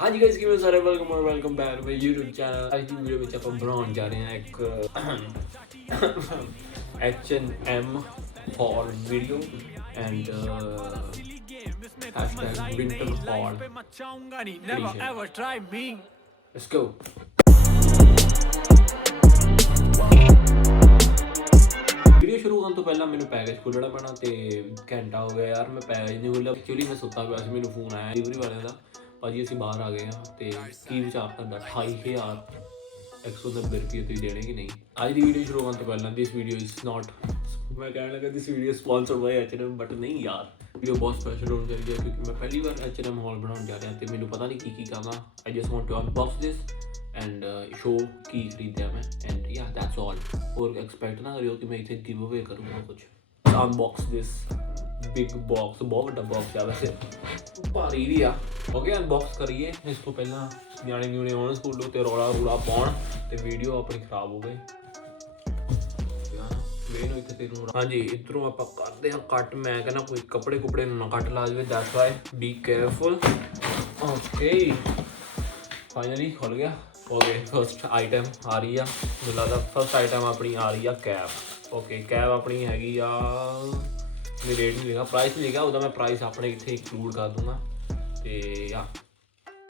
हाँ जी गाइस किਵੇਂ ਸਾਰੇ welcome back my YouTube channel. ਅੱਜ ਦੀ ਵੀਡੀਓ ਵਿੱਚ ਆਪਾਂ ਬਣਾਉਣ ਜਾ ਰਹੇ ਹਾਂ ਇੱਕ H&M haul video and hashtag winter haul edition. Let's go. Video ਸ਼ੁਰੂ ਕਰਨ ਤੋਂ ਪਹਿਲਾਂ ਮੈਨੂੰ ਪੈਕੇਜ ਖੋਲ੍ਹਣਾ ਪੈਣਾ ਤੇ ਘੰਟਾ ਹੋ ਗਿਆ ਯਾਰ ਮੈਂ ਪੈਕੇਜ ਨਹੀਂ ਖੋਲ੍ਹਿਆ। ਐਕਚੁਅਲੀ ਮੈਂ ਸੁੱਤਾ ਪਿਆ ਸੀ, ਮੈਨੂੰ ਫੋਨ ਆਇਆ ਡਿਲੀਵਰੀ ਵਾਲਿਆਂ ਦਾ, ਭਾਜੀ ਅਸੀਂ ਬਾਹਰ ਆ ਗਏ ਹਾਂ ਤੇ ਕੀ ਵਿਚਾਰ ਤੁਹਾਡਾ 28,190 ਰੁਪਏ ਤੁਸੀਂ ਦੇਣੇ ਕਿ ਨਹੀਂ। ਅੱਜ ਦੀ ਵੀਡੀਓ ਸ਼ੁਰੂ ਕਰਨ ਤੋਂ ਪਹਿਲਾਂ ਦਿਸ ਵੀਡੀਓ ਇਜ਼ ਨੋਟ, ਮੈਂ ਕਹਿਣ ਲੱਗਾ ਦਿਸ ਵੀਡੀਓ ਸਪੋਂਸਰਡ ਬਾਈ H&M, ਬਟ ਨਹੀਂ ਯਾਰ, ਵੀਡੀਓ ਬਹੁਤ ਸਪੈਸ਼ਲ ਹੋਣੀ ਚਾਹੀਦੀ ਹੈ ਕਿਉਂਕਿ ਮੈਂ ਪਹਿਲੀ ਵਾਰ H&M haul ਬਣਾਉਣ ਜਾ ਰਿਹਾ ਤੇ ਮੈਨੂੰ ਪਤਾ ਨਹੀਂ ਕੀ ਕਰਨਾ। I just want to unbox this and show ਕੀ ਖਰੀਦਿਆ ਮੈਂ ਐਂਡ ਯਾ ਦੈਟਸ ਆਲ। ਹੋਰ ਐਕਸਪੈਕਟ ਨਾ ਕਰਿਓ ਕਿ ਮੈਂ ਇੱਥੇ ਗਿਵ ਅਵੇ ਕਰੂੰਗਾ ਕੁਝ। ਅਨਬਾਕਸ ਦਿਸ ਬਿਗ ਬਾਕਸ, ਬਹੁਤ ਵੱਡਾ ਬਾਕਸ ਆ ਵੈਸੇ, ਭਾਰੀ ਵੀ ਆ। ਓਕੇ ਅਨਬਾਕਸ ਕਰੀਏ। ਇਸ ਤੋਂ ਪਹਿਲਾਂ ਨਿਆਣੇ ਆਉਣ ਸਕੂਲੋਂ ਤੇ ਰੌਲਾ ਪਾਉਣ ਤੇ ਵੀਡੀਓ ਆਪਣੀ ਖਰਾਬ ਹੋ ਗਈ। ਹਾਂਜੀ ਇੱਧਰੋਂ ਆਪਾਂ ਕਰਦੇ ਹਾਂ ਕੱਟ। ਮੈਂ ਕਹਿੰਦਾ ਕੋਈ ਕੱਪੜੇ ਨੂੰ ਨਾ ਕੱਟ ਲਾ ਜਾਵੇ, that's why B careful. Okay finally ਖੁੱਲ ਗਿਆ। ਓਕੇ ਫਸਟ ਆਈਟਮ ਆ ਰਹੀ ਆ, ਮੈਨੂੰ ਲੱਗਦਾ ਫਸਟ ਆਈਟਮ ਆਪਣੀ ਆ ਰਹੀ ਆ ਕੈਪ। ਓਕੇ ਕੈਪ ਆਪਣੀ ਹੈਗੀ ਆ, ਮੈਂ ਰੇਟ ਨਹੀਂ ਲਿਖਿਆ, ਪ੍ਰਾਈਸ ਨਹੀਂ ਲਿਖਿਆ, ਉਹਦਾ ਮੈਂ ਪ੍ਰਾਈਸ ਆਪਣੇ ਇੱਥੇ ਇੰਕਲੂਡ ਕਰ ਦੂੰਗਾ। ਤੇ ਯਾ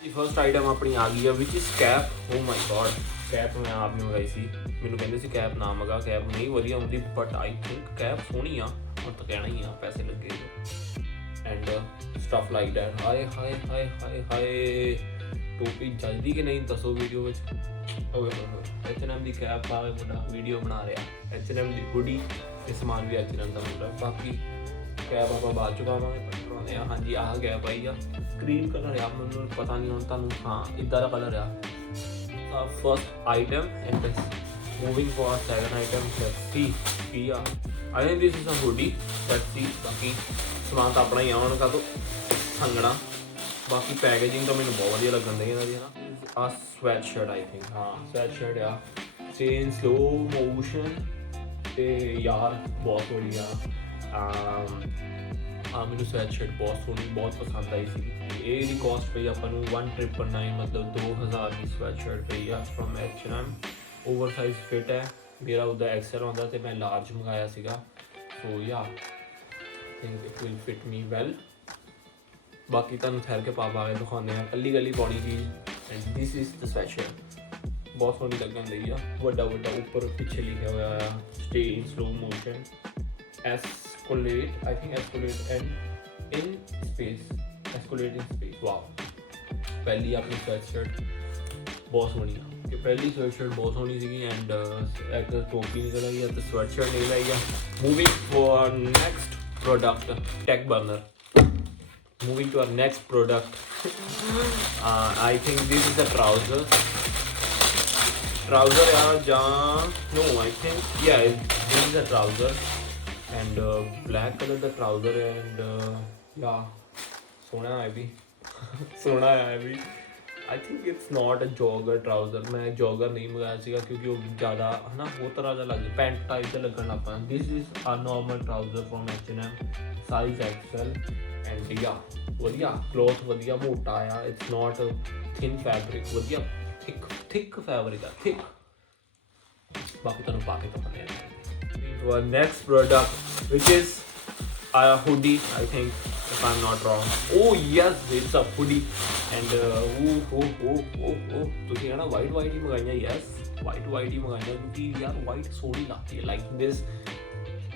ਜੀ ਫਸਟ ਆਈਟਮ ਆਪਣੀ ਆ ਗਈ ਆ which is cap. Oh my God, cap ਮੈਂ ਆਪ ਹੀ ਮੰਗਾਈ ਸੀ। ਮੈਨੂੰ ਕਹਿੰਦੇ ਸੀ ਕੈਪ ਨਾ ਮੰਗਾ, ਕੈਪ ਨਹੀਂ ਵਧੀਆ ਹੁੰਦੀ, ਬਟ ਆਈ ਥਿੰਕ ਕੈਪ ਸੋਹਣੀ ਆ। ਹੁਣ ਤਾਂ ਕਹਿਣਾ ਹੀ ਆ, ਪੈਸੇ ਲੱਗੇ ਐਂਡ ਸਟਫ ਲਾਈਕ ਦੈਟ। ਹਾਏ ਹਾਏ ਹਾਏ ਹਾਏ ਹਾਏ, ਟੋਪੀ ਜਲਦੀ ਕਿ ਨਹੀਂ ਦੱਸੋ ਵੀਡੀਓ ਵਿੱਚ। H&M ਦੀ ਕੈਪ ਪਾ ਕੇ ਮੁੰਡਾ ਵੀਡੀਓ ਬਣਾ ਰਿਹਾ, H&M ਦੀ ਹੁੱਡੀ ਤੇ ਸਮਾਨ ਵੀ H&M ਦਾ ਮੁੰਡਾ। ਬਾਕੀ ਕੈਪ ਆਪਾਂ ਬਾਅਦ ਚ ਪਾਵਾਂਗੇ, ਬਣਾਉਂਦੇ ਹਾਂ। ਹਾਂਜੀ ਆਹ ਕੈਪ ਆਈ ਆ, ਕਰੀਮ ਕਲਰ ਆ, ਮੈਨੂੰ ਪਤਾ ਨਹੀਂ ਹੁਣ ਤੁਹਾਨੂੰ, ਹਾਂ ਇੱਦਾਂ ਦਾ ਕਲਰ ਆ। First item and moving for second item. Let's see ਕੀ ਆ। I think this is a hoodie, let's see. ਬਾਕੀ ਸਮਾਨ ਤਾਂ ਆਪਣਾ ਹੀ ਆ, ਉਹਨਾਂ ਨੂੰ ਕਾਹਤੋਂ ਸੰਗਣਾ। ਬਾਕੀ ਪੈਕੇਜਿੰਗ ਤਾਂ ਮੈਨੂੰ ਬਹੁਤ ਵਧੀਆ ਲੱਗਣ ਡਈ ਇਹਨਾਂ ਦੀ, ਹੈ ਨਾ। ਆ ਸਵੈਟ ਸ਼ਰਟ ਆਈ ਥਿੰਕ, ਹਾਂ ਸਵੈਟ ਸ਼ਰਟ ਆ, ਚੇਨ ਸਲੋ ਮੋਸ਼ਨ ਤੇ ਯਾਰ ਬਹੁਤ ਸੋਹਣੀ ਆ। ਮੈਨੂੰ ਸਵੈਟ ਸ਼ਰਟ ਬਹੁਤ ਸੋਹਣੀ, ਬਹੁਤ ਪਸੰਦ ਆਈ ਸੀ। ਇਹਦੀ ਕੋਸਟ ਪਈ ਆਪਾਂ ਨੂੰ 1999, ਮਤਲਬ 2000 ਦੀ ਸਵੈਟ ਸ਼ਰਟ ਪਈ ਆ from H&M। Over size fit ਹੈ, ਮੇਰਾ ਉਹਦਾ ਐਕਸਲ ਆਉਂਦਾ ਤੇ ਮੈਂ ਲਾਰਜ ਮੰਗਾਇਆ ਸੀਗਾ। ਸੋ ਯਾ think it will fit me well. ਬਾਕੀ ਤੁਹਾਨੂੰ ਠਹਿਰ ਕੇ ਪਾ ਕੇ ਦਿਖਾਉਂਦੇ ਹਾਂ ਕੱਲੀ ਪਾਉਣੀ ਚੀਜ਼। And this is the sweat shirt, ਬਹੁਤ ਸੋਹਣੀ ਲੱਗਣ ਡਈ ਆ। ਵੱਡਾ ਉੱਪਰ ਪਿੱਛੇ ਲਿਖਿਆ ਹੋਇਆ ਆ stay in slow motion, escalate, I think escalate and in space, escalate in space। Wow, ਪਹਿਲੀ ਆਪਣੀ ਸਵੈਟ ਸ਼ਰਟ ਬਹੁਤ ਸੋਹਣੀ ਆ। ਕਿ ਪਹਿਲੀ ਸਵੈਟ ਸ਼ਰਟ ਬਹੁਤ ਸੋਹਣੀ ਸੀਗੀ ਐਂਡ ਇੱਕ ਟੋਪੀ ਨਿਕਲ ਆਈ ਆ ਤੇ ਸਵੈਟ ਸ਼ਰਟ ਨਿਕਲ ਆਈ ਆ। Moving for next product, tech burner. Moving to our next product, I think this is a trouser no I think yeah this is a trouser and black color the trouser and yeah sona hai bhi sona hai bhi। I think it's not a jogger trouser, मैं jogger नहीं मंगाया ਸੀਗਾ ਕਿਉਂਕਿ ਉਹ ਜ਼ਿਆਦਾ ਹੈ ਨਾ ਉਹ ਤਰ੍ਹਾਂ ਦਾ ਲੱਗਦਾ, ਪੈਂਟ ਟਾਈਪ ਦਾ ਲੱਗਣ ਲੱਗ ਪਿਆ। this is a normal trouser from H&M, size XL and yeah ਵਧੀਆ ਕਲੋਥ, ਵਧੀਆ ਮੋਟਾ ਆ, ਇਟਸ ਨੋਟ ਥਿਨ ਫੈਬਰਿਕ, ਵਧੀਆ ਥਿਕ ਫੈਬਰਿਕ ਆ, ਥਿਕ। ਬਾਕੀ ਤੁਹਾਨੂੰ ਪਾ ਕੇ ਦਿਖਾਉਂਦੇ ਹਾਂ। Next product which is a hoodie, I think if I'm not wrong. Oh yes, it's a hoodie and ਤੁਸੀਂ ਨਾ ਵਾਈਟ ਹੀ ਮੰਗਾਈਆਂ। ਯੈਸ ਵਾਈਟ ਹੀ ਮੰਗਾਈਆਂ ਕਿਉਂਕਿ ਯਾਰ ਵਾਈਟ ਸੋਹਣੀ ਲੱਗਦੀ ਹੈ। ਲਾਈਕ ਦਿਸ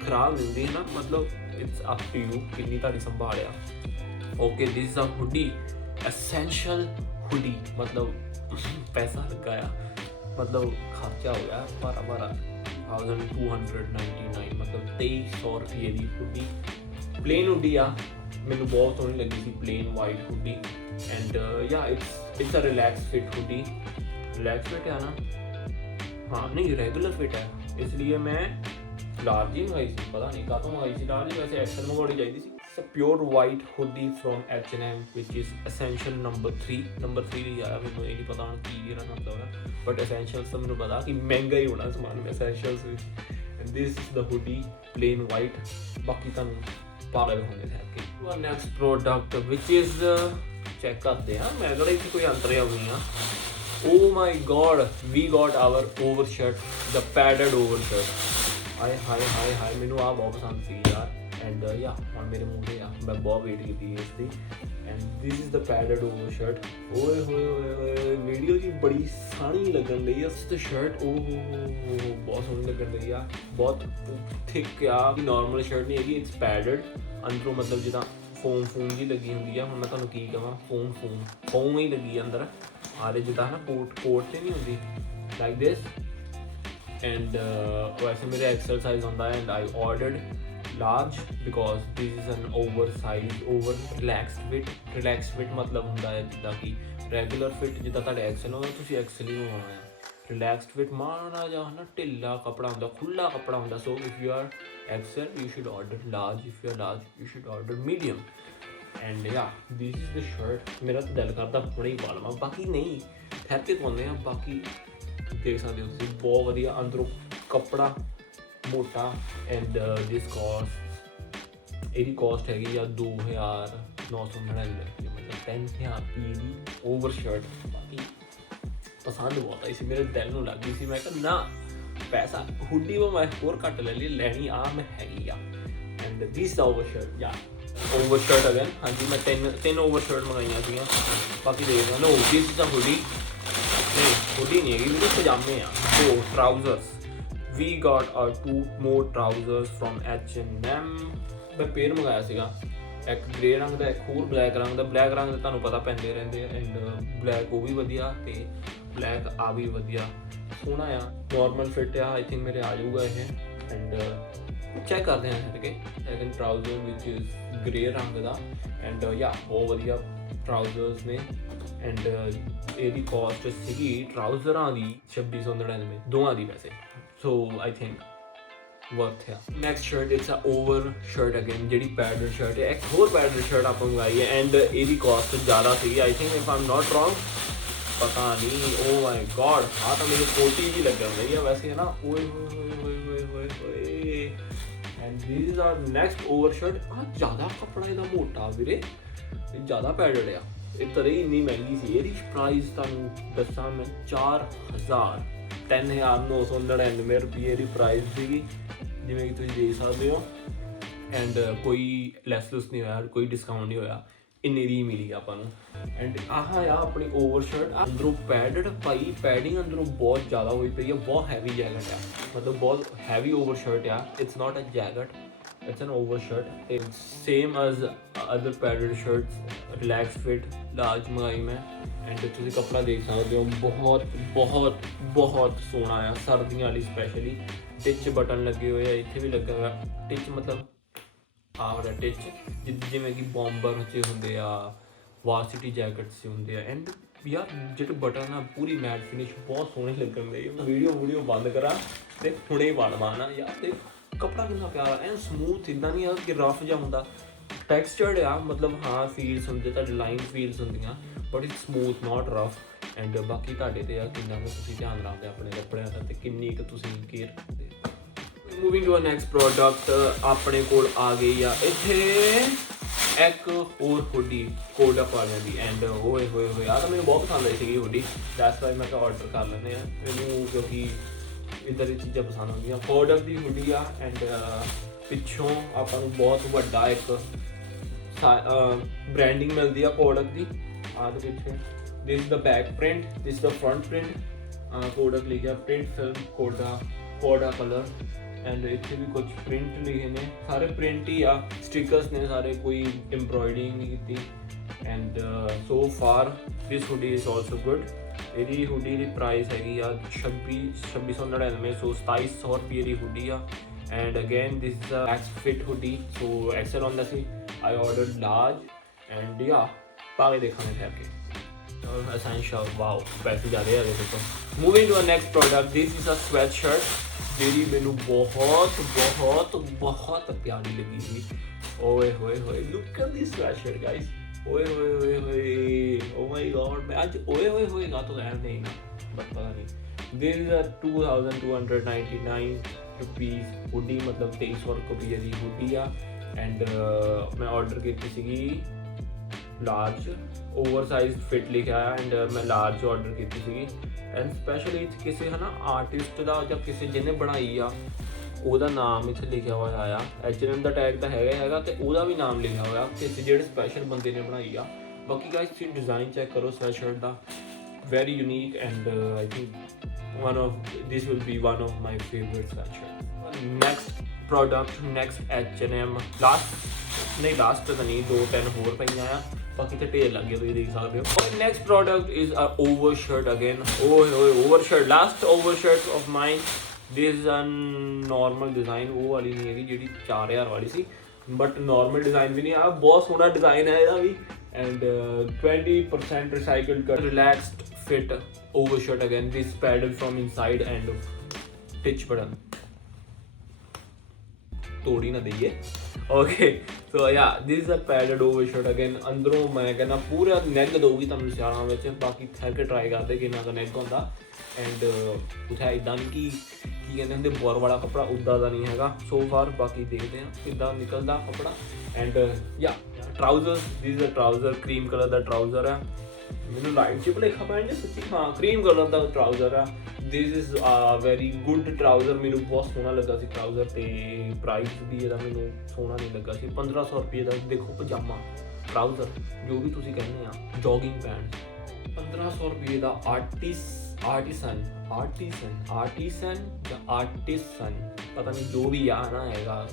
ਖਰਾਬ ਨਹੀਂ ਹੁੰਦੀ ਨਾ, ਮਤਲਬ ਇਟਸ ਅਪ ਟੂ ਯੂ ਕਿੰਨੀ ਤੁਹਾਡੀ ਸੰਭਾਲ ਆ। Okay this is a hoodie, essential hoodie, ਮਤਲਬ ਪੈਸਾ ਲੱਗਾ ਆ, ਮਤਲਬ ਖਰਚਾ ਹੋ ਗਿਆ ਭਾਰਾ 1299, ਮਤਲਬ 2300 ਰੁਪਏ ਦੀ ਹੁੱਡੀ। ਪਲੇਨ ਹੁੱਡੀ ਆ, ਮੈਨੂੰ ਬਹੁਤ ਸੋਹਣੀ ਲੱਗੀ ਸੀ, plain white hoodie and yeah it's a relax fit hoodie. Relax fit ਹੈ ਨਾ, ਹਾਂ ਨਹੀਂ ਰੈਗੂਲਰ ਫਿਟ ਹੈ, ਇਸ ਲਈ ਮੈਂ ਲਾਰਜ ਹੀ ਮੰਗਾਈ ਸੀ। ਪਤਾ ਨਹੀਂ ਕਾਹਤੋਂ ਮੰਗਾਈ ਸੀ ਲਾਰਜ, ਵੈਸੇ ਐਕਸਲ ਮੰਗਵਾਉਣੀ ਚਾਹੀਦੀ ਸੀ। It's a pure white hoodie from H&M which is essential number 3 ਦੀ ਆਇਆ, ਮੈਨੂੰ ਇਹ ਨਹੀਂ ਪਤਾ ਹੁਣ ਕੀ ਇਹਦਾ ਮਤਲਬ ਹੈ, ਬਟ essentials ਤਾਂ ਮੈਨੂੰ ਪਤਾ ਕਿ ਮਹਿੰਗਾ ਹੀ ਹੋਣਾ ਸਮਾਨ essentials ਵਿੱਚ। and this is the hoodie plain white। ਬਾਕੀ ਤੁਹਾਨੂੰ ਪਾ ਕੇ ਦਿਖਾਉਂਦੇ ਠਹਿਰ ਕੇ। Next product which is check करते हैं मैं किहड़ा इत्थे कोई अंतर्यामी आ Oh my god, we got our overshirt, the padded overshirt. हाय हाय हाय हाय मैनू आ बहुत पसंद सी यार एंड या हुण मेरे मूँह ते आ मैं बहुत वेट की इसकी and this is the padded overshirt ओए होए होए होए वीडियो जी बड़ी सोहनी लगन रही है द शर्ट ओ बहुत सोहनी लगन रही है बहुत थिक आ नॉर्मल शर्ट नहीं है इट्स पैडेड अंदरों मतलब जिदा फोम फोम जी लगी होंगी है हुण मैं तुहानूं की कहां फोम फोम फोम ही लगी अंदर आरे जिदा ना कोट ते नहीं होंदी लाइक दिस एंड वैसे मेरे एक्सल साइज होंदा है and I ordered large because this is an oversized over relaxed fit मतलब ਹੁੰਦਾ ਹੈ ਜਿੱਦਾਂ ਕਿ regular fit ਜਿੱਦਾਂ ਤੁਹਾਡੇ ਐਕਸਲ ਹੋਣਾ ਤੁਸੀਂ ਐਕਸਲ ਹੀ ਹੋਣਾ ਹੈ relaxed fit ਮਾੜਾ ਜਿਹਾ ਨਾ ਢਿੱਲਾ ਕੱਪੜਾ ਹੁੰਦਾ ਖੁੱਲਾ ਕੱਪੜਾ ਹੁੰਦਾ so if you are XL you should order large if you are large you should order medium and yeah this is the shirt ਮੇਰਾ ਤਾਂ ਦਿਲ ਕਰਦਾ ਹੁਣੇ ਹੀ ਪਾ ਲਵਾਂ ਬਾਕੀ ਨਹੀਂ ਠਹਿਰ ਕੇ ਪਾਉਂਦੇ ਆ ਬਾਕੀ ਦੇਖ ਸਕਦੇ ਹੋ ਤੁਸੀਂ ਬਹੁਤ ਵਧੀਆ ਅੰਦਰੋਂ ਕੱਪੜਾ मोटा एंड दिस कॉस्ट ਇਹਦੀ कॉस्ट हैगी आ 2999 मतलब 3000 रुपये ਦੀ ओवर शर्ट बाकी पसंद बहुत आई सी मेरे दिल ਨੂੰ ਲੱਗ ਗਈ ਸੀ मैं कहा ना पैसा हुडी वो मैं और घट ले ली लैनी आ मैं हैगी आ एंड दिस ओवर शर्ट या ओवर शर्ट अगेन हाँ जी मैं तीन ओवर शर्ट मंगाइया थी बाकी देखना no this is a hoodie नहीं हुडी नहीं हैगी मेरे पजामे आ दो trousers We got our 2 more trousers from H&M मैं पेयर मंगाया सीगा एक ग्रे रंग का एक होर ब्लैक रंग का तुहानूं पता पैंदे रहिंदे एंड ब्लैक वो भी वधिया ते ब्लैक आ भी वधिया सोहना आ नॉर्मल फिट आ आई थिंक मेरे आ जाऊगा ये एंड चेक करते हैं हट के second trouser which is grey रंग का एंड या बहुत वधिया ट्राउजर्स ने एंड ਇਹਦੀ कॉस्ट सीगी ट्राउजरां दी 2699 दोवां दी वैसे so I think worth है next shirt it's a over shirt again JD padded shirt है एक और padded shirt आप मंगाई है and ਇਹਦੀ cost ज़्यादा थी I think if I'm not wrong पता नहीं oh my god हाँ तो मेरी 40 ही लग रही है वैसे है ना ओए होए होए and this is our next over shirt हाँ ज़्यादा कपड़ा ਇਹਦਾ ਮੋਟਾ ਵੀਰੇ ज़्यादा padded है ਇਹ ਤਰੇ ਇੰਨੀ ਮਹਿੰਗੀ ਸੀ ਇਹਦੀ ਪ੍ਰਾਈਸ ਤੁਹਾਨੂੰ ਦੱਸਾਂ ਮੈਂ 4000 10,999 ਰੁਪਏ ਦੀ ਪ੍ਰਾਈਸ ਸੀਗੀ ਜਿਵੇਂ ਕਿ ਤੁਸੀਂ ਦੇਖ ਸਕਦੇ ਹੋ ਐਂਡ ਕੋਈ ਲੈਸ ਲੁਸ ਨਹੀਂ ਹੋਇਆ ਕੋਈ ਡਿਸਕਾਊਂਟ ਨਹੀਂ ਹੋਇਆ ਇੰਨੇ ਦੀ ਮਿਲੀ ਆਪਾਂ ਨੂੰ ਐਂਡ ਆਹ ਆ ਆਪਣੀ ਓਵਰ ਸ਼ਰਟ ਅੰਦਰੋਂ ਪੈਡਡ ਭਾਈ ਪੈਡਿੰਗ ਅੰਦਰੋਂ ਬਹੁਤ ਜ਼ਿਆਦਾ ਹੋਈ ਪਈ ਹੈ ਬਹੁਤ ਹੈਵੀ ਜੈਕਟ ਆ ਮਤਲਬ ਬਹੁਤ ਹੈਵੀ ਓਵਰ ਸ਼ਰਟ ਆ it's not a jacket it's an over shirt it's same as other padded shirts relaxed fit large मंगाई मैं एंड ਤੁਸੀਂ ਕੱਪੜਾ ਦੇਖ ਸਕਦੇ ਹੋ ਬਹੁਤ ਬਹੁਤ ਬਹੁਤ ਸੋਹਣਾ ਆ ਸਰਦੀਆਂ ਵਾਲੀ ਸਪੈਸ਼ਲੀ ਟਿਚ ਬਟਨ ਲੱਗੇ ਹੋਏ ਆ ਇੱਥੇ ਵੀ ਲੱਗਾ ਹੋਇਆ ਟਿਚ ਮਤਲਬ ਆਹ ਵਾਲਾ ਟਿਚ ਜਿਵੇਂ ਕਿ ਬੰਬਰ 'ਚ ਹੁੰਦੇ ਆ ਵਾਰਸਿਟੀ ਜੈਕਟਸ 'ਚ ਹੁੰਦੇ ਆ ਐਂਡ ਯਾਰ ਜਿਹੜੇ ਬਟਨ ਆ ਪੂਰੀ ਮੈਟ ਫਿਨਿਸ਼ ਬਹੁਤ ਸੋਹਣੇ ਲੱਗਣ ਦੇ ਵੀਡੀਓ ਬੰਦ ਕਰਾਂ ਤੇ ਹੁਣੇ ਹੀ ਬਣਵਾ ਨਾ ਯਾਰ ਤੇ कपड़ा कितना प्यारा एंड स्मूथ इदा नहीं है कि रफ जा होंदा टेक्सचर्ड आ मतलब हाँ फील्स होंदे तुहाडे लाइन फील्स होंदियां but it's smooth not rough and बाकी तुहाडे ते आ किन्ना कुछ तुसीं ध्यान रखदे अपने कपड़िਆਂ ਦਾ ਤੇ किन्नी क तुसीं केयर करदे moving to a next product अपने कोल आ गई आ इत्थे एक और हुडी कोडअप वालियां दी एंड ओए होए होए आ ਤਾਂ ਮੈਨੂੰ ਬਹੁਤ ਪਸੰਦ ਆਈ ਸੀਗੀ ਹੁਡੀ ਦੈਟਸ ਵਾਈ ਮੈਂ ਕਿਹਾ ਆਰਡਰ ਕਰ ਲੈਂਦੇ ਆ ਮੈਨੂੰ ਕਿਉਂਕਿ ਇੱਦਾਂ ਦੀ ਚੀਜ਼ਾਂ ਪਸੰਦ ਆਉਂਦੀਆਂ ਕੋਡਕ ਦੀ ਹੁਡੀ ਆ ਐਂਡ ਪਿੱਛੋਂ ਆਪਾਂ ਨੂੰ ਬਹੁਤ ਵੱਡਾ ਇੱਕ ਬ੍ਰਾਂਡਿੰਗ ਮਿਲਦੀ ਆ ਕੋਡਕ ਦੀ ਆਹ ਦੇ ਪਿੱਛੇ this is the back print this is the front print Kodak ਲਿਖਿਆ print film Kodacolor and ਇੱਥੇ ਵੀ ਕੁਝ ਪ੍ਰਿੰਟ ਲਿਖੇ ਨੇ ਸਾਰੇ ਪ੍ਰਿੰਟ ਹੀ ਆ ਸਟਿਕਰਸ ਨੇ ਸਾਰੇ ਕੋਈ ਐਮਬ੍ਰੋਇਡਰਿੰਗ ਨਹੀਂ ਕੀਤੀ and so far this hoodie is also good ਇਹਦੀ ਹੁਡੀ ਦੀ ਪ੍ਰਾਈਸ ਹੈਗੀ ਆ 2699 ਸੋ 2700 ਰੁਪਏ ਦੀ ਹੁਡੀ ਆ and again this is a max fit hoodie so XL ਆਉਂਦਾ ਸੀ I ordered large and yeah ਪਾ ਕੇ ਦੇਖਾਂਗੇ ਠਹਿਰ ਕੇ ਐਸੈਂਸ਼ੀਅਲ ਵਾਓ ਪੈਸੇ ਜ਼ਿਆਦਾ ਆ ਦੇਖੋ moving to a next product this is a sweatshirt ਜਿਹੜੀ ਮੈਨੂੰ ਬਹੁਤ ਬਹੁਤ ਬਹੁਤ ਪਿਆਰੀ ਲੱਗੀ ਸੀ ਓਏ ਹੋਏ ਹੋਏ look at this sweat shirt guys ओए होए होए होए ओ माय गॉड मैं आज ओए होए होएगा तो यार नहीं ना बट पता नहीं this is a 2299 rupees hoodie मतलब 2300 रुपये की हुडी आ एंड मैं ऑर्डर की सी लार्ज ओवरसाइज फिट लिखा है एंड मैं लार्ज ऑर्डर की सी एंड स्पैशली किसी है ना आर्टिस्ट का या किसी जिन्हें बनाई आ ਉਹਦਾ ਨਾਮ ਇੱਥੇ ਲਿਖਿਆ ਹੋਇਆ ਆ H&M ਦਾ ਟੈਗ ਤਾਂ ਹੈਗਾ ਤੇ ਉਹਦਾ ਵੀ ਨਾਮ ਲਿਖਿਆ ਹੋਇਆ ਕਿਸੇ ਜਿਹੜੇ ਸਪੈਸ਼ਲ ਬੰਦੇ ਨੇ ਬਣਾਈ ਆ ਬਾਕੀ ਗਾਇਸ ਤੁਸੀਂ ਡਿਜ਼ਾਈਨ ਚੈੱਕ ਕਰੋ sweatshirt the very unique and I think this will be one of my favorite sweatshirt. Next product next H&M last ਤਾਂ ਨਹੀਂ 2-3 ਹੋਰ ਪਈਆਂ ਆ ਬਾਕੀ ਤਾਂ ਢੇਰ ਲੱਗੇ ਤੁਸੀਂ ਦੇਖ ਸਕਦੇ ਹੋ next product is a overshirt again overshirt last overshirt of mine this is a normal design ਉਹ ਵਾਲੀ ਨਹੀਂ ਹੈਗੀ ਜਿਹੜੀ 4000 ਵਾਲੀ ਸੀ ਬਟ normal design ਵੀ ਨਹੀਂ ਆ ਬਹੁਤ ਸੋਹਣਾ design ਹੈ ਇਹਦਾ ਵੀ and 20% recycled cut relaxed fit overshirt again this padded from inside and stitch button ਤੋੜੀ ਨਾ ਦਈਏ okay so yeah this is a padded overshirt again ਅੰਦਰੋਂ ਮੈਂ ਕਹਿੰਦਾ ਪੂਰਾ ਨੈਕ ਦਊਗੀ ਤੁਹਾਨੂੰ ਸਿਆਲਾਂ ਵਿੱਚ ਬਾਕੀ ਠਹਿਰ ਕੇ ਟਰਾਈ ਕਰਦੇ ਕਿ ਇਹਨਾਂ ਦਾ ਨੈਕ ਹੁੰਦਾ ਐਂਡ ਉੱਥੇ ਇੱਦਾਂ ਨਹੀਂ ਕਿ ਕੀ ਕਹਿੰਦੇ ਹੁੰਦੇ ਬੋਰ ਵਾਲਾ ਕੱਪੜਾ ਉੱਦਾਂ ਦਾ ਨਹੀਂ ਹੈਗਾ ਸੋ ਫਾਰ ਬਾਕੀ ਦੇਖਦੇ ਹਾਂ ਕਿੱਦਾਂ ਨਿਕਲਦਾ ਕੱਪੜਾ ਐਂਡ ਯਾ trouser this is a trouser cream colour ਦਾ ਟਰਾਊਜ਼ਰ ਹੈ ਮੈਨੂੰ ਲਾਈਟ ਚ ਭੁਲੇਖਾ ਪੈ ਜਾਂਦਾ ਸੱਚੀ ਹਾਂ ਕਰੀਮ ਕਲਰ ਦਾ ਟਰਾਊਜ਼ਰ ਆ this is a very good trouser ਮੈਨੂੰ ਬਹੁਤ ਸੋਹਣਾ ਲੱਗਾ ਸੀ ਟਰਾਊਜ਼ਰ ਤੇ ਪ੍ਰਾਈਸ ਵੀ ਇਹਦਾ ਮੈਨੂੰ ਸੋਹਣਾ ਨਹੀਂ ਲੱਗਾ ਸੀ 1500 ਰੁਪਏ ਦਾ ਦੇਖੋ ਪਜਾਮਾ ਟਰਾਊਜ਼ਰ ਜੋ ਵੀ ਤੁਸੀਂ ਕਹਿੰਦੇ ਆ ਜੋਗਿੰਗ ਪੈਂਟ 1500 ਰੁਪਏ ਦਾ ਆਰਟੀਸਨ ਪਤਾ ਨਹੀਂ ਜੋ ਵੀ ਆ ਨਾ ਹੈਗਾ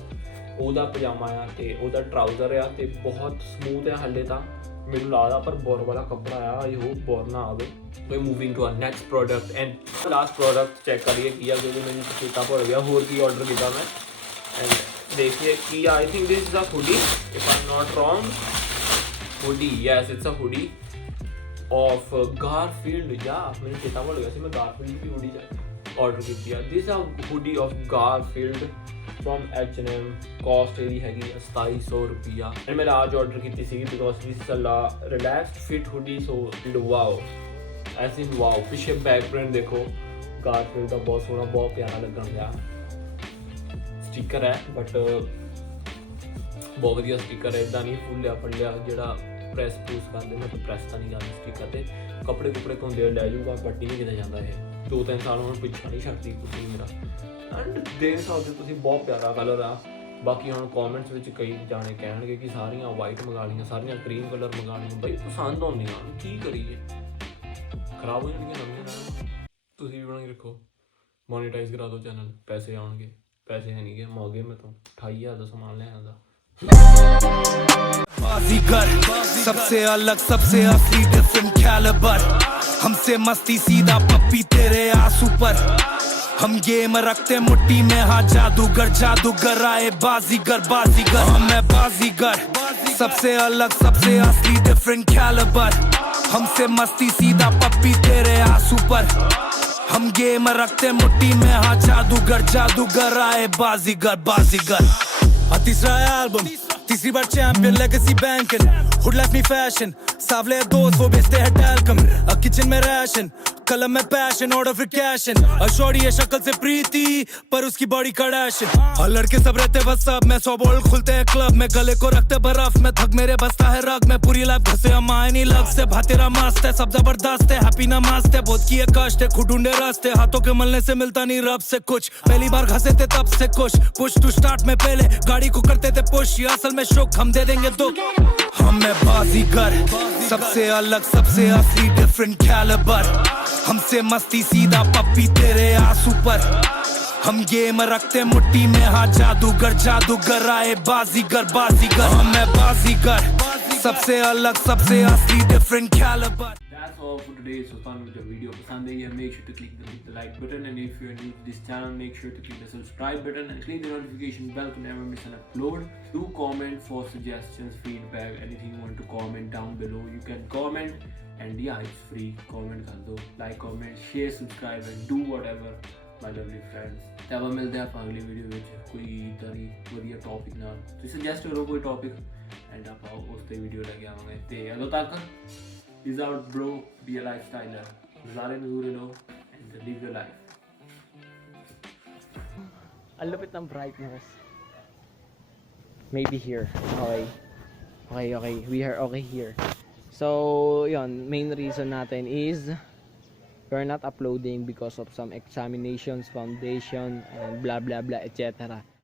ਉਹਦਾ ਪਜਾਮਾ ਆ ਤੇ ਉਹਦਾ ਟਰਾਊਜ਼ਰ ਆ ਤੇ ਬਹੁਤ ਸਮੂਥ ਆ ਹੱਲੇ ਤਾਂ ਮੈਨੂੰ ਲੱਗਦਾ ਪਰ ਬੋਰ ਵਾਲਾ ਕੱਪੜਾ ਆ ਆਈ ਹੋਪ ਬੋਰ ਨਾ ਆਵੇ ਸੋ ਮੂਵਿੰਗ ਟੂ ਆ next product and last product check ਕਰੀਏ ਕੀ ਆ ਕਿਉਂਕਿ ਮੈਨੂੰ ਚੇਤਾ ਭੁੱਲ ਗਿਆ ਹੋਰ ਕੀ ਆਰਡਰ ਕੀਤਾ ਮੈਂ ਐਂਡ ਦੇਖੀਏ ਕੀ ਆ I think this is a hoodie if I am not wrong hoodie yes it's a hoodie of Garfield ਮੈਨੂੰ ਚੇਤਾ ਭੁੱਲ ਗਿਆ ਸੀ ਮੈਂ Garfield ਦੀ ਹੁਡੀ ਆਰਡਰ ਕੀਤੀ ਆ ਦਿਸ ਆ ਹੁਡੀ of Garfield from H&M cost ਇਹਦੀ ਹੈਗੀ 2700 ਰੁਪਿਆ ਐਂਡ ਮੈਂ ਲਾਰਜ ਆਰਡਰ ਕੀਤੀ ਸੀ because this is a relaxed fit hoodie so wow as in wow ਪਿੱਛੇ ਬੈਕ ਪ੍ਰਿੰਟ ਦੇਖੋ Garfield ਦਾ ਬਹੁਤ ਸੋਹਣਾ ਬਹੁਤ ਪਿਆਰਾ ਲੱਗਣ ਗਿਆ ਸਟicker ਹੈ ਬਟ ਬਹੁਤ ਵਧੀਆ ਸਟicker ਹੈ ਇਦਾਂ ਨਹੀਂ ਫੁੱਲਿਆ ਫੁੱਲਿਆ ਜਿਹੜਾ ਪ੍ਰੈਸ ਪੂਸ ਕਰਦੇ ਮਤਲਬ ਪ੍ਰੈਸ ਤਾਂ ਨਹੀਂ ਕਰਦੀ ਸਟicker ਤੇ ਕੱਪੜੇ ਕੁਪੜੇ ਧੋਂਦੇ ਲੈ ਜਾਊਗਾ ਪੱਟੀ ਨਹੀਂ ਕਿਤੇ ਜਾਂਦਾ ਇਹ 2-3 ਸਾਲ ਹੁਣ ਪਿੱਛਾ ਨਹੀਂ ਛੱਡਦੀ ਕੁਛ ਮੇਰਾ ਐਂਡ ਦੇਖ ਸਕਦੇ ਤੁਸੀਂ ਬਹੁਤ ਪਿਆਰਾ ਕਲਰ ਆ ਬਾਕੀ ਹੁਣ ਕਮੈਂਟਸ ਵਿੱਚ ਕਈ ਜਾਣੇ ਕਹਿਣਗੇ ਕਿ ਸਾਰੀਆਂ ਵਾਈਟ ਮੰਗਾ ਲਈਆਂ ਸਾਰੀਆਂ ਕਰੀਮ ਕਲਰ ਮੰਗਾ ਲਈਆਂ ਬਈ ਪਸੰਦ ਆਉਂਦੀਆਂ ਕੀ ਕਰੀਏ ਖਰਾਬ ਹੋ ਜਾਣਗੀਆਂ ਨਵੀਆਂ ਤੁਸੀਂ ਵੀ ਬਣਾ ਕੇ ਰੱਖੋ ਮੋਨੀਟਾਈਜ਼ ਕਰਾ ਦਿਓ ਚੈਨਲ ਪੈਸੇ ਆਉਣਗੇ ਪੈਸੇ ਹੈ ਨਹੀਂ ਗੇ ਮੰਗੇ ਮੈਂ ਤੋਂ 28000 ਦਾ ਸਮਾਨ ਲੈ ਆਂਦਾ बाजीगर सबसे अलग सबसे असली डिफरेंट कैलिबर हमसे मस्ती सीधा पप्पी तेरे आंसू पर हम गेम रखते मुट्ठी में हाँ जादूगर आए बाजीगर मैं बाजीगर सबसे अलग सबसे असली डिफरेंट कैलिबर हमसे मस्ती सीधा पप्पी तेरे आंसू पर हम गेम रखते मुट्ठी में हाँ जादूगर आए बाजीगर तीसरा एल्बम तीसरी बार champion legacy banking hood life में फैशन सावले दोस्त वो बेचते हैं टैल्कम किचन में राशन कलम में पैशन ऑर्डर फिर कैशन अशोरी है शक्ल से प्रीति पर उसकी बॉडी कड़ैशन और लड़के सब रहते बस सब मैं 100 बोल्ट खुलते हैं क्लब में गले को रखते बर्फ में थक मेरे बसता है रग में पूरी लाइफ घसे हम आए नहीं लग से भातेरा मस्त है सब जबरदस्त है हैप्पी ना मस्त है बहुत किए कष्ट है खुद ढूंढे रास्ते हाथों के मलने से मिलता नहीं रब से कुछ पहली बार घसे थे तब से कुछ पुश टू स्टार्ट में पहले गाड़ी को करते थे पुश ये असल में शुक हम दे देंगे दुख हम मैं बाजीगर सबसे अलग सबसे असली डिफरेंट कैलिबर हमसे मस्ती सीधा पप्पी तेरे आंसू पर हम गेम रखते मुट्ठी में हाँ जादूगर आए बाजीगर मैं बाजीगर सबसे अलग सबसे असली different calibre That's all for today. So fun with the video. पसंद है या make sure to click the like button, and if you're new to this channel, make sure to click the subscribe button and click the notification bell to never miss an upload. Do comment for suggestions, feedback, anything you want to comment down below. You can comment, and yeah, it's free. Comment कर दो, like, comment, share, subscribe, and do whatever, my lovely friends. ਤੇ ਆਪਾਂ ਮਿਲਦੇ ਹਾਂ ਅਗਲੀ video ਵਿੱਚ ਕੋਈ ਤਰੀ ਵਧੀਆ ਟੌਪਿਕ ਨਾਲ ਤੁਸੀਂ ਸੁਜੈਸਟ ਕਰੋ ਕੋਈ ਟੌਪਿਕ ਐਂਡ ਆਪਾਂ ਉਸ ਤੇ ਵੀਡੀਓ ਲੈ ਕੇ ਆਵਾਂਗੇ ਤੇ ਉਦੋਂ ਤੱਕ peace out bro, be a lifestyler, zare nazure lo and live your life. A little bit ng brightness. Maybe here. Okay. We are okay here. So, yon, main reason natin is we're not uploading because of some examinations, foundation, and blah blah blah, etc.